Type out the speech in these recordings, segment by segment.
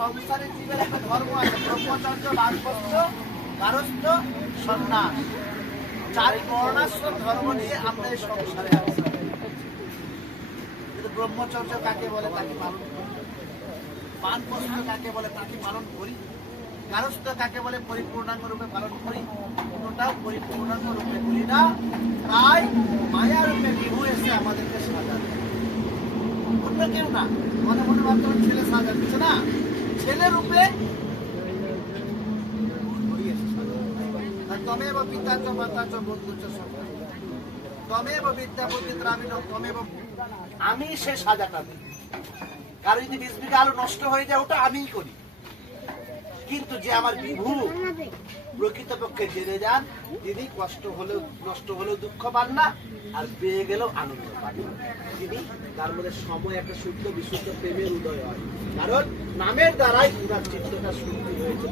সংসারের জীবের একটা ধর্ম আছে। ব্রহ্মচর্য বানপ্রস্থ গারস্থ, সন্ন্যাস। চার বর্ণাশ্রম ধর্ম নিয়ে আমরা এই সংসারে আছি। ব্রহ্মচর্য কাকে বলে তাকে পালন করি? বানপ্রস্থ কাকে বলে তাকে পালন করি? গারস্থ কাকে বলে পরিপূর্ণাঙ্গ রূপে পালন করি? কোনোটাও পরিপূর্ণাঙ্গ রূপে করি না। তাই মায়া রূপে বিভু এসে আমাদেরকে সাজাবে অন্য কেউ না। মনে মনে ভাবতে ছেলে সাজা দিচ্ছে না। ছেলে রূপে তমেব পিতাচ মাতাচ বন্ধুচ সখা। তমেব বিদ্যা বুদ্ধি দ্রাবিণ তমেব আমি সে সাজাটা দিই কারও যদি বিশ বিঘা আলু নষ্ট হয়ে যায়, ওটা আমিই করি কিন্তু যে আমার বিভু প্রকৃতপক্ষে জেনে যান, তিনি কষ্ট হলেও নষ্ট হলেও দুঃখ পান না আর পেয়ে গেলেও আনন্দ পান তিনি তার মধ্যে সময়, একটা শুদ্ধ বিশুদ্ধ প্রেমের উদয় হয়। কারণ নামের দ্বারাই উনার চিত্তটা শুদ্ধি হয়েছে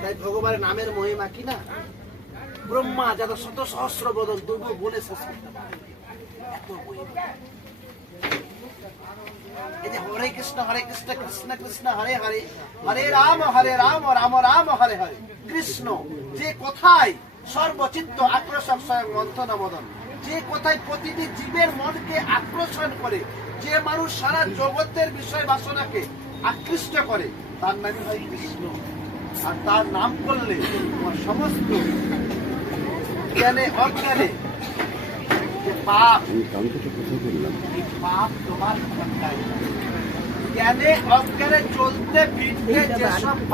তাই ভগবানের নামের মহিমা কি না? ব্রহ্মা যত শত সহস্র বদল তবু বলে শেষ এত মহিমা। এই যে হরে কৃষ্ণ হরে কৃষ্ণ কৃষ্ণ কৃষ্ণ, হরে হরে হরে রাম হরে রাম রাম রাম, হরে হরে। কৃষ্ণ, যে সর্বচিত্ত আকর্ষক স্বয়ং মন্থন মদন যে প্রতিটি জীবের মনকে আকর্ষণ করে, যে মানুষ সারা জগতের বিষয় বাসনাকে আকৃষ্ট করে, তার নামই হয় কৃষ্ণ। আর তার নাম করলে তোমার সমস্ত জ্ঞানে, অজ্ঞানে পাপ পাপ তোমার জ্ঞানে অজ্ঞানে চলতে ফিরতে যেসব